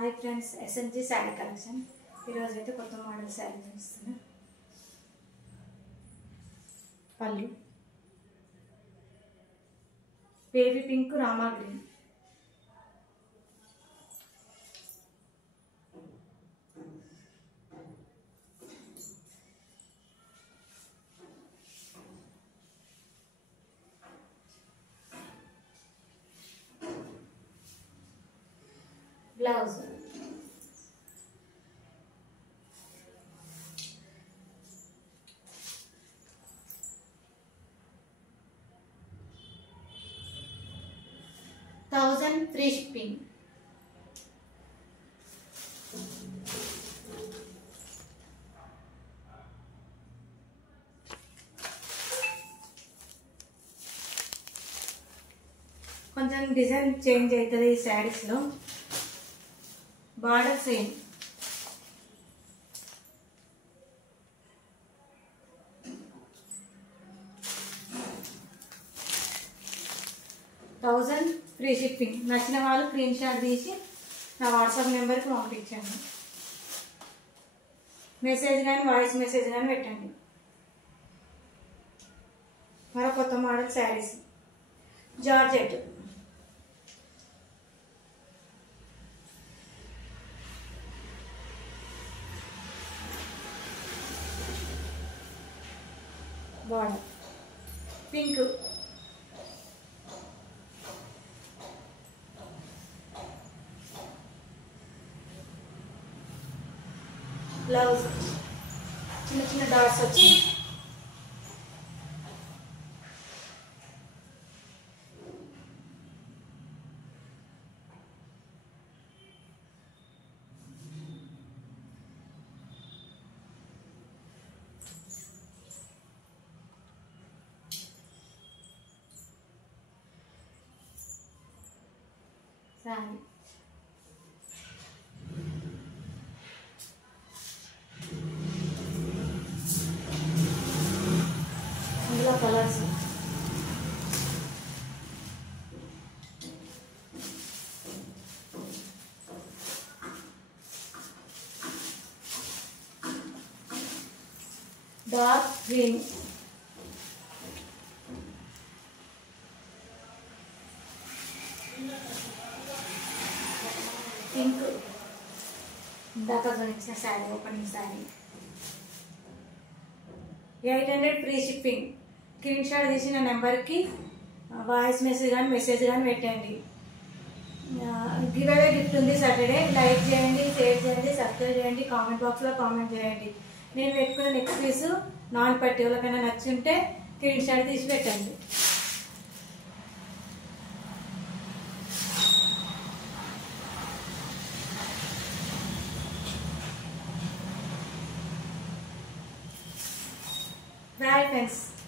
Hi friends, SMG sari collection. ఈరోజు అయితే కొత్త మోడల్ శారీ చూపిస్తున్నా. పళ్ళు baby pink, Rama green. Blouse free shipping. కొంచెం డిజైన్ చేంజ్ అవుతుంది ఈ శారీస్లో. Border same. Free shipping. నచ్చిన వాళ్ళు స్క్రీన్ షాట్ తీసి నా వాట్సాప్ నెంబర్కి పంపించండి. మెసేజ్ కానీ వాయిస్ మెసేజ్ కానీ పెట్టండి. మరో కొత్త model saris. Georgette border pink. Blouse చిన్న చిన్న డాట్స్ వచ్చింది. సారీ ఇందులో కలర్స్ డార్క్ గ్రీన్, పింక్. ఇందాక గురించిన sari opening sari. 800 free shipping. Screen shot తీసిన నెంబర్కి వాయిస్ మెసేజ్ కానీ మెసేజ్ కానీ పెట్టండి. గివ్ అవే గిఫ్ట్ ఉంది సాటర్డే. లైక్ చేయండి, షేర్ చేయండి, సబ్స్క్రైబ్ చేయండి, కామెంట్ బాక్స్లో కామెంట్ చేయండి. నేను పెట్టుకున్న నెక్స్ట్ పీస్ నాన్ పట్టి ఎవరికైనా నచ్చుంటే స్క్రీన్ షాట్ తీసి పెట్టండి. Bye friends.